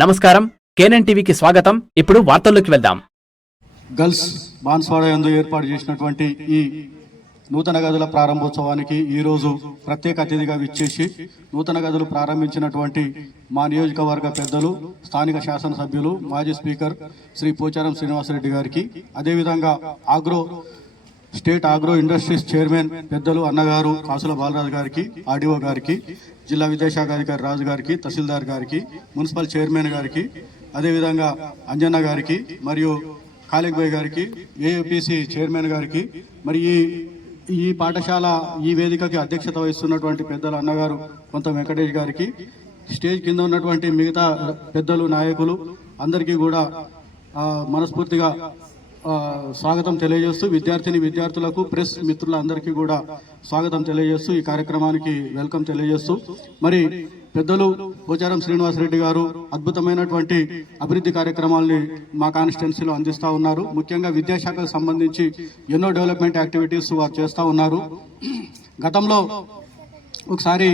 నమస్కారం. కేనన్ టీవీకి స్వాగతం. ఇప్పుడు వార్తల్లోకి వెళ్దాం. గర్ల్స్ బాన్స్వాడ యందు ఏర్పాటు చేసినటువంటి ఈ నూతన గదుల ప్రారంభోత్సవానికి ఈరోజు ప్రత్యేక అతిథిగా విచ్చేసి నూతన గదులు ప్రారంభించినటువంటి మా నియోజకవర్గ పెద్దలు స్థానిక శాసనసభ్యులు మాజీ స్పీకర్ శ్రీ పోచారం శ్రీనివాసరెడ్డి గారికి అదేవిధంగా agro state agro industries chairman పెద్దలు అన్నగారు కాసుల బాలరాజు గారికి ఆర్డీఓ గారికి జిల్లా విద్యాశాఖ అధికారి రాజు గారికి తహసీల్దార్ గారికి మున్సిపల్ చైర్మన్ గారికి అదేవిధంగా అంజన్న గారికి మరియు కాళిక్బాయ్ గారికి ఏఎపిసి చైర్మన్ గారికి మరి ఈ ఈ పాఠశాల ఈ వేదికకి అధ్యక్షత వహిస్తున్నటువంటి పెద్దలు అన్నగారు కొంత వెంకటేష్ గారికి స్టేజ్ కింద ఉన్నటువంటి మిగతా పెద్దలు నాయకులు అందరికీ కూడా మనస్ఫూర్తిగా స్వాగతం తెలియజేస్తూ విద్యార్థిని విద్యార్థులకు ప్రెస్ మిత్రులందరికీ కూడా స్వాగతం తెలియజేస్తూ ఈ కార్యక్రమానికి వెల్కమ్ తెలియజేస్తూ మరి పెద్దలు పోచారం శ్రీనివాసరెడ్డి గారు అద్భుతమైనటువంటి అభివృద్ధి కార్యక్రమాల్ని మా కాన్స్టిట్యున్సీలో అందిస్తూ ఉన్నారు. ముఖ్యంగా విద్యాశాఖకు సంబంధించి ఎన్నో డెవలప్మెంట్ యాక్టివిటీస్ వారు చేస్తూ ఉన్నారు. గతంలో ఒకసారి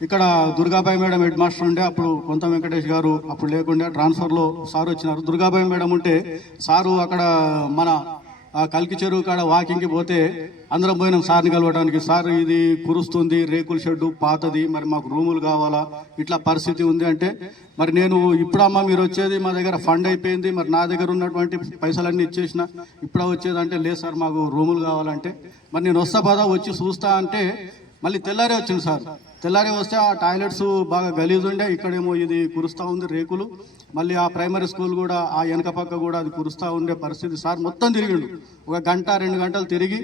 ఇక్కడ దుర్గాబాయి మేడం హెడ్ మాస్టర్ ఉండే అప్పుడు కొంత వెంకటేష్ గారు అప్పుడు లేకుండే ట్రాన్స్ఫర్లో సార్ వచ్చినారు. దుర్గాబాయి మేడం ఉంటే సారు అక్కడ మన కల్కి చెరువు కాడ వాకింగ్కి పోతే అందరం పోయినాం సార్ని కలవడానికి సార్ ఇది కురుస్తుంది రేకుల షెడ్డు పాతది మరి మాకు రూములు కావాలా ఇట్లా పరిస్థితి ఉంది అంటే మరి నేను ఇప్పుడమ్మా మీరు వచ్చేది మా దగ్గర ఫండ్ అయిపోయింది మరి నా దగ్గర ఉన్నటువంటి పైసలన్నీ ఇచ్చేసిన ఇప్పుడా వచ్చేది అంటే లేదు సార్ మాకు రూములు కావాలంటే మరి నేను వస్తా పదా వచ్చి చూస్తా అంటే మళ్ళీ తెల్లారే వచ్చింది సార్. తెల్లారే వస్తే ఆ టాయిలెట్స్ బాగా గలీజ్ ఉండే ఇక్కడేమో ఇది కురుస్తూ ఉంది రేకులు. మళ్ళీ ఆ ప్రైమరీ స్కూల్ కూడా ఆ వెనక పక్క కూడా అది కురుస్తూ ఉండే పరిస్థితి. సార్ మొత్తం తిరిగిండు. ఒక గంట రెండు గంటలు తిరిగి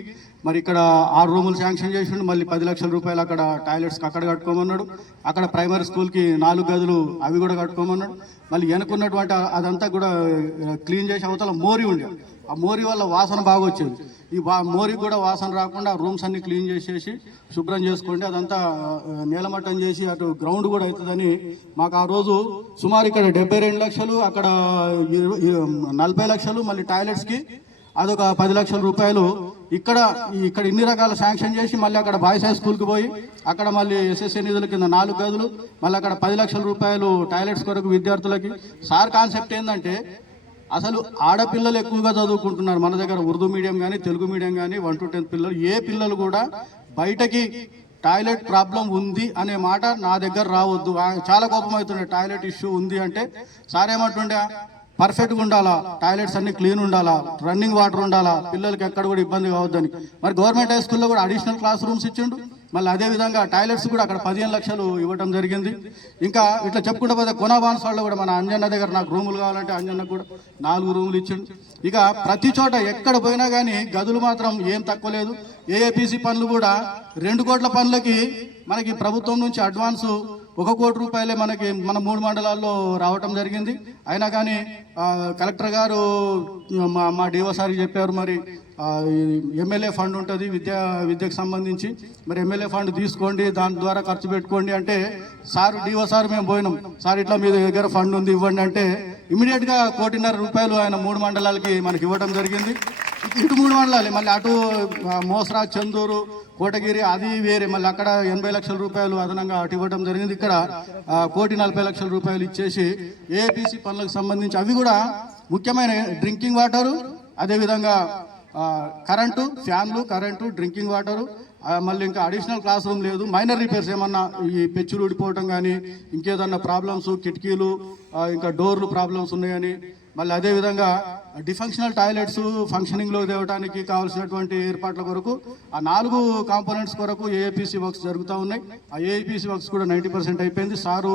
మరి ఇక్కడ ఆరు రూములు శాంక్షన్ చేసిండు. మళ్ళీ పది లక్షల రూపాయలు అక్కడ టాయిలెట్స్కి అక్కడ కట్టుకోమన్నాడు. అక్కడ ప్రైమరీ స్కూల్కి నాలుగు గదులు అవి కూడా కట్టుకోమన్నాడు. మళ్ళీ వెనుకున్నటువంటి అదంతా కూడా క్లీన్ చేసి అవతల మోరి ఉండే. ఆ మోరి వల్ల వాసన బాగా వచ్చింది ఈ వా మోరికి కూడా వాసన రాకుండా రూమ్స్ అన్ని క్లీన్ చేసేసి శుభ్రం చేసుకోండి అదంతా నీలమట్టం నేలమట్టం చేసి అటు గ్రౌండ్ కూడా అవుతుందని మాకు ఆ రోజు సుమారు ఇక్కడ డెబ్బై రెండు లక్షలు అక్కడ నలభై లక్షలు మళ్ళీ టాయిలెట్స్కి అదొక పది లక్షల రూపాయలు ఇక్కడ ఇక్కడ ఇన్ని రకాల శాంక్షన్ చేసి మళ్ళీ అక్కడ బాయ్స్ హై స్కూల్కి పోయి అక్కడ మళ్ళీ ఎస్ఎస్ఏ నిధుల కింద నాలుగు గదులు మళ్ళీ అక్కడ పది లక్షల రూపాయలు టాయిలెట్స్ కొరకు విద్యార్థులకి. సార్ కాన్సెప్ట్ ఏంటంటే అసలు ఆడపిల్లలు ఎక్కువగా చదువుకుంటున్నారు. మన దగ్గర ఉర్దూ మీడియం కానీ తెలుగు మీడియం కానీ వన్ టు టెన్త్ పిల్లలు ఏ పిల్లలు కూడా బయటకి టాయిలెట్ ప్రాబ్లం ఉంది అనే మాట నా దగ్గర రావద్దు. చాలా కోపం అవుతుండే టాయిలెట్ ఇష్యూ ఉంది అంటే సార్ ఏమంటుండే? పర్ఫెక్ట్గా ఉండాలా? టాయిలెట్స్ అన్ని క్లీన్ ఉండాలా? రన్నింగ్ వాటర్ ఉండాలా? పిల్లలకి ఎక్కడ కూడా ఇబ్బంది కావద్దని. మరి గవర్నమెంట్ హై స్కూల్లో కూడా అడిషనల్ క్లాస్ రూమ్స్ ఇచ్చిండు. మళ్ళీ అదే విధంగా టాయిలెట్స్ కూడా అక్కడ పదిహేను లక్షలు ఇవ్వడం జరిగింది. ఇంకా ఇట్లా చెప్పుకుంటే పోతే కొనాబాన్స్ బాన్సాల్లో కూడా మన అంజన్న దగ్గర నాకు రూములు కావాలంటే అంజన్న కూడా నాలుగు రూములు ఇచ్చిండు. ఇక ప్రతి చోట ఎక్కడ పోయినా కానీ గదులు మాత్రం ఏం తక్కువ లేదు. ఏఏపీసీ పనులు కూడా రెండు కోట్ల పనులకి మనకి ప్రభుత్వం నుంచి అడ్వాన్సు ఒక కోటి రూపాయలే మనకి మన మూడు మండలాల్లో రావటం జరిగింది. అయినా కానీ కలెక్టర్ గారు మా మా డిఓ సార్కి చెప్పారు మరి ఎమ్మెల్యే ఫండ్ ఉంటుంది విద్యా విద్యకు సంబంధించి. మరి ఎమ్మెల్యే ఫండ్ తీసుకోండి దాని ద్వారా ఖర్చు పెట్టుకోండి అంటే సార్ డిఓ సార్ మేము పోయినాం. సార్ ఇట్లా మీ దగ్గర ఫండ్ ఉంది ఇవ్వండి అంటే ఇమీడియట్గా కోటిన్నర రూపాయలు ఆయన మూడు మండలాలకి మనకి ఇవ్వడం జరిగింది. ఇటు మూడు మండలాలు మళ్ళీ అటు మోసరా చందూరు కోటగిరి అది వేరే. మళ్ళీ అక్కడ ఎనభై లక్షల రూపాయలు అదనంగా అటు ఇవ్వడం జరిగింది. ఇక్కడ కోటి నలభై లక్షల రూపాయలు ఇచ్చేసి ఏపీసీ పనులకు సంబంధించి అవి కూడా ముఖ్యమైన డ్రింకింగ్ వాటరు అదేవిధంగా కరెంటు ఫ్యాన్లు కరెంటు డ్రింకింగ్ వాటరు మళ్ళీ ఇంకా అడిషనల్ క్లాస్ రూమ్ లేదు. మైనర్ రిపేర్స్ ఏమన్నా ఈ పెచ్చులు ఊడిపోవటం కానీ ఇంకేదన్నా ప్రాబ్లమ్స్ కిటికీలు ఇంకా డోర్లు ప్రాబ్లమ్స్ ఉన్నాయని మళ్ళీ అదేవిధంగా డిఫంక్షనల్ టాయిలెట్స్ ఫంక్షనింగ్లో తేవడానికి కావాల్సినటువంటి ఏర్పాట్ల కొరకు ఆ నాలుగు కాంపోనెంట్స్ కొరకు ఏఏపీసీ వర్క్స్ జరుగుతూ ఉన్నాయి. ఆ ఏఏపీసీ వర్క్స్ కూడా నైంటీ పర్సెంట్ అయిపోయింది. సారు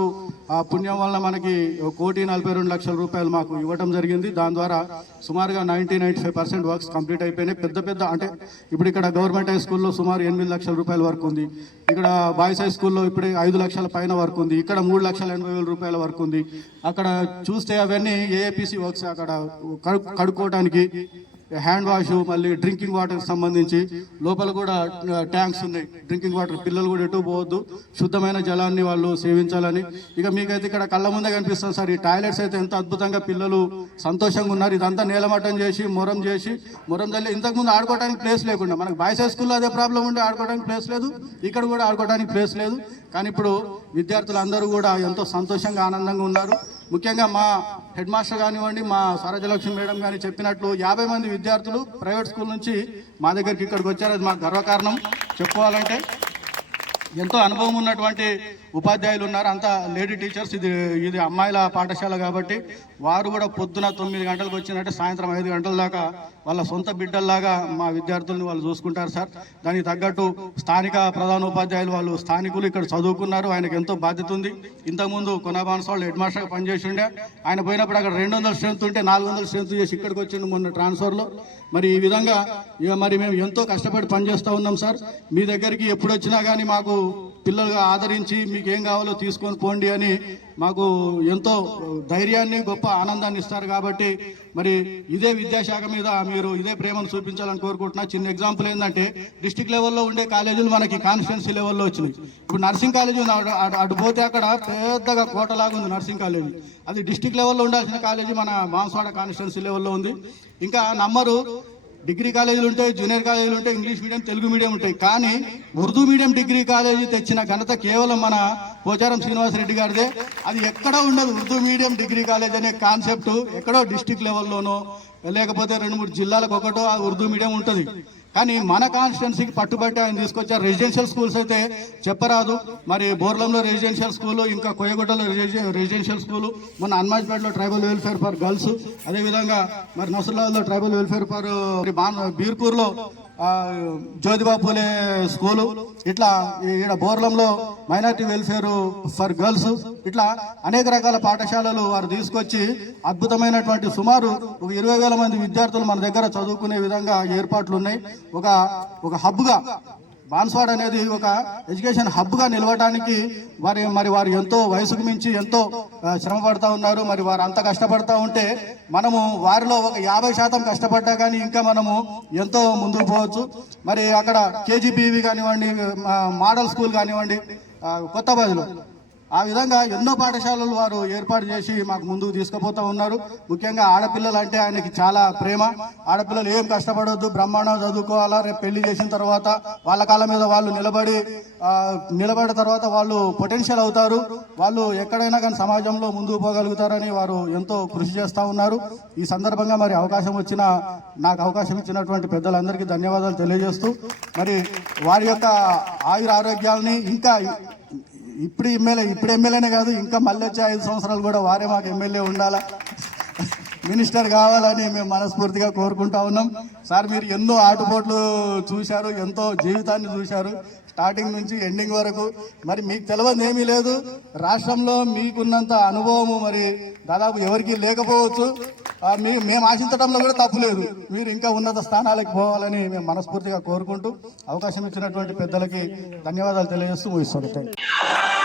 ఆ పుణ్యం వల్ల మనకి కోటి నలభై రెండు లక్షల రూపాయలు మాకు ఇవ్వడం జరిగింది. దాని ద్వారా సుమారుగా ninety ninety five percent works complete అయిపోయినాయి. పెద్ద పెద్ద అంటే ఇప్పుడు ఇక్కడ గవర్నమెంట్ హై స్కూల్లో సుమారు ఎనిమిది లక్షల రూపాయల వరకు ఉంది. ఇక్కడ బాయ్స్ హై స్కూల్లో ఇప్పుడే ఐదు లక్షల పైన వర్క్ ఉంది. ఇక్కడ మూడు లక్షల ఎనభై వేల రూపాయల వరకు ఉంది. అక్కడ చూస్తే అవన్నీ ఏఏపీసీ వర్క్స్ అక్కడ కడుక్కోవడానికి హ్యాండ్ వాష్ మళ్ళీ డ్రింకింగ్ వాటర్ సంబంధించి లోపల కూడా ట్యాంక్స్ ఉన్నాయి. డ్రింకింగ్ వాటర్ పిల్లలు కూడా ఎటు పోవద్దు. శుద్ధమైన జలాన్ని వాళ్ళు సేవించాలని. ఇక మీకైతే ఇక్కడ కళ్ళ ముందే కనిపిస్తుంది సార్. ఈ టాయిలెట్స్ అయితే ఎంత అద్భుతంగా పిల్లలు సంతోషంగా ఉన్నారు. ఇదంతా నేలమట్టం చేసి మొరం చేసి మొరం తల్లి ఇంతకుముందు ఆడుకోవడానికి ప్లేస్ లేకుండా మనకు బాయ్స్ హై స్కూల్లో అదే ప్రాబ్లం ఉండే ఆడుకోవడానికి ప్లేస్ లేదు. ఇక్కడ కూడా ఆడుకోవడానికి ప్లేస్ లేదు. కానీ ఇప్పుడు విద్యార్థులు అందరూ కూడా ఎంతో సంతోషంగా ఆనందంగా ఉన్నారు. ముఖ్యంగా మా హెడ్ మాస్టర్ కానివ్వండి మా సరోజలక్ష్మి మేడం కానీ చెప్పినట్లు యాభై మంది విద్యార్థులు ప్రైవేట్ స్కూల్ నుంచి మా దగ్గరికి ఇక్కడికి వచ్చారు. అది మాకు గర్వకారణం. చెప్పుకోవాలంటే ఎంతో అనుభవం ఉన్నటువంటి ఉపాధ్యాయులు ఉన్నారు. అంతా లేడీ టీచర్స్. ఇది ఇది అమ్మాయిల పాఠశాల కాబట్టి వారు కూడా పొద్దున తొమ్మిది గంటలకు వచ్చినట్టే సాయంత్రం ఐదు గంటల దాకా వాళ్ళ సొంత బిడ్డల్లాగా మా విద్యార్థుల్ని వాళ్ళు చూసుకుంటారు సార్. దానికి తగ్గట్టు స్థానిక ప్రధాన ఉపాధ్యాయులు వాళ్ళు స్థానికులు ఇక్కడ చదువుకున్నారు. ఆయనకు ఎంతో బాధ్యత ఉంది. ఇంతకుముందు కొనబాన్స్ వాళ్ళు హెడ్ మాస్టర్గా పనిచేసిండే. ఆయన పోయినప్పుడు అక్కడ రెండు వందల స్ట్రెంత్ ఉంటే నాలుగు వందల స్ట్రెంత్ చేసి ఇక్కడికి వచ్చిండు మొన్న ట్రాన్స్ఫర్లో. మరి ఈ విధంగా ఇక మరి మేము ఎంతో కష్టపడి పనిచేస్తూ ఉన్నాం సార్. మీ దగ్గరికి ఎప్పుడు వచ్చినా కానీ మాకు పిల్లలుగా ఆదరించి మీకు ఏం కావాలో తీసుకొని పోండి అని మాకు ఎంతో ధైర్యాన్ని గొప్ప ఆనందాన్ని ఇస్తారు కాబట్టి మరి ఇదే విద్యాశాఖ మీద మీరు ఇదే ప్రేమను చూపించాలని కోరుకుంటున్నా. చిన్న ఎగ్జాంపుల్ ఏంటంటే డిస్టిక్ లెవెల్లో ఉండే కాలేజీలు మనకి కాన్స్టిట్యున్సీ లెవెల్లో వచ్చినాయి. ఇప్పుడు నర్సింగ్ కాలేజీ ఉంది. అటు- పోతే అక్కడ పెద్దగా కోటలాగా ఉంది నర్సింగ్ కాలేజీ అది డిస్టిక్ లెవెల్లో ఉండాల్సిన కాలేజీ మన మాంసవాడ కాన్స్టిట్యున్సీ లెవెల్లో ఉంది. ఇంకా నమ్మరు డిగ్రీ కాలేజీలు ఉంటాయి జూనియర్ కాలేజీలు ఉంటాయి ఇంగ్లీష్ మీడియం తెలుగు మీడియం ఉంటాయి. కానీ ఉర్దూ మీడియం డిగ్రీ కాలేజీ తెచ్చిన ఘనత కేవలం మన పోచారం శ్రీనివాసరెడ్డి గారిదే. అది ఎక్కడా ఉండదు ఉర్దూ మీడియం డిగ్రీ కాలేజ్ అనే కాన్సెప్ట్. ఎక్కడో డిస్టిక్ లెవెల్లోనో లేకపోతే రెండు మూడు జిల్లాలకు ఒకటో ఆ ఉర్దూ మీడియం ఉంటుంది. కానీ మన కాన్స్టిట్యున్సీకి పట్టుబట్టి ఆయన తీసుకొచ్చారు రెసిడెన్షియల్ స్కూల్స్ అయితే చెప్పరాదు. మరి బోర్లంలో రెసిడెన్షియల్ స్కూలు ఇంకా కోయగొట్టలో రెసిడెన్షియల్ స్కూలు మన అన్మాజ్పేటలో ట్రైబల్ వెల్ఫేర్ ఫర్ గర్ల్స్ అదేవిధంగా మరి నసరులాలో ట్రైబల్ వెల్ఫేర్ ఫర్ మరి బీర్పూర్లో జ్యోతిబా పూలే స్కూలు. ఇట్లా ఈడ బోర్లంలో మైనార్టీ వెల్ఫేర్ ఫర్ గర్ల్స్. ఇట్లా అనేక రకాల పాఠశాలలు వారు తీసుకొచ్చి అద్భుతమైనటువంటి సుమారు ఒక ఇరవై వేల మంది విద్యార్థులు మన దగ్గర చదువుకునే విధంగా ఏర్పాట్లు ఉన్నాయి ఒక ఒక హబ్గా బాన్స్వాడ్ అనేది ఒక ఎడ్యుకేషన్ హబ్గా నిలవడానికి వారి మరి వారు ఎంతో వయసుకు మించి ఎంతో శ్రమ పడుతూ ఉన్నారు. మరి వారు అంత కష్టపడుతూ ఉంటే మనము వారిలో ఒక యాభై శాతం కష్టపడ్డా కానీ ఇంకా మనము ఎంతో ముందుకు పోవచ్చు. మరి అక్కడ కేజీబీవి కానివ్వండి మోడల్ స్కూల్ కానివ్వండి కొత్త బదిలో ఆ విధంగా ఎన్నో పాఠశాలలు వారు ఏర్పాటు చేసి మాకు ముందుకు తీసుకుపోతా ఉన్నారు. ముఖ్యంగా ఆడపిల్లలు అంటే ఆయనకి చాలా ప్రేమ. ఆడపిల్లలు ఏం కష్టపడవద్దు బ్రహ్మాండం చదువుకోవాలా రేపు పెళ్ళి చేసిన తర్వాత వాళ్ళ కాళ్ళ మీద వాళ్ళు నిలబడి నిలబడిన తర్వాత వాళ్ళు పొటెన్షియల్ అవుతారు. వాళ్ళు ఎక్కడైనా కానీ సమాజంలో ముందుకు పోగలుగుతారని వారు ఎంతో కృషి చేస్తూ ఉన్నారు. ఈ సందర్భంగా మరి అవకాశం వచ్చిన నాకు అవకాశం ఇచ్చినటువంటి పెద్దలందరికీ ధన్యవాదాలు తెలియజేస్తూ మరి వారి యొక్క ఆయుర ఆరోగ్యాలని ఇంకా ఇప్పుడు ఎమ్మెల్యే ఇప్పుడు ఎమ్మెల్యేనే కాదు ఇంకా మళ్ళీ వచ్చే ఐదు సంవత్సరాలు కూడా వారే మాకు ఎమ్మెల్యే ఉండాలా? మినిస్టర్ కావాలని మేము మనస్ఫూర్తిగా కోరుకుంటా ఉన్నాం. సార్ మీరు ఎన్నో ఆటుపోట్లు చూశారు ఎంతో జీవితాన్ని చూశారు. స్టార్టింగ్ నుంచి ఎండింగ్ వరకు. మరి మీకు తెలియదు ఏమీ లేదు. రాష్ట్రంలో మీకున్నంత అనుభవము మరి దాదాపు ఎవరికీ లేకపోవచ్చు. మీ మేము ఆశించడంలో కూడా తప్పు లేదు. మీరు ఇంకా ఉన్నత స్థానాలకు పోవాలని మేము మనస్ఫూర్తిగా కోరుకుంటూ అవకాశం ఇచ్చినటువంటి పెద్దలకి ధన్యవాదాలు తెలియజేస్తూ ముగిస్తాను థ్యాంక్ యూ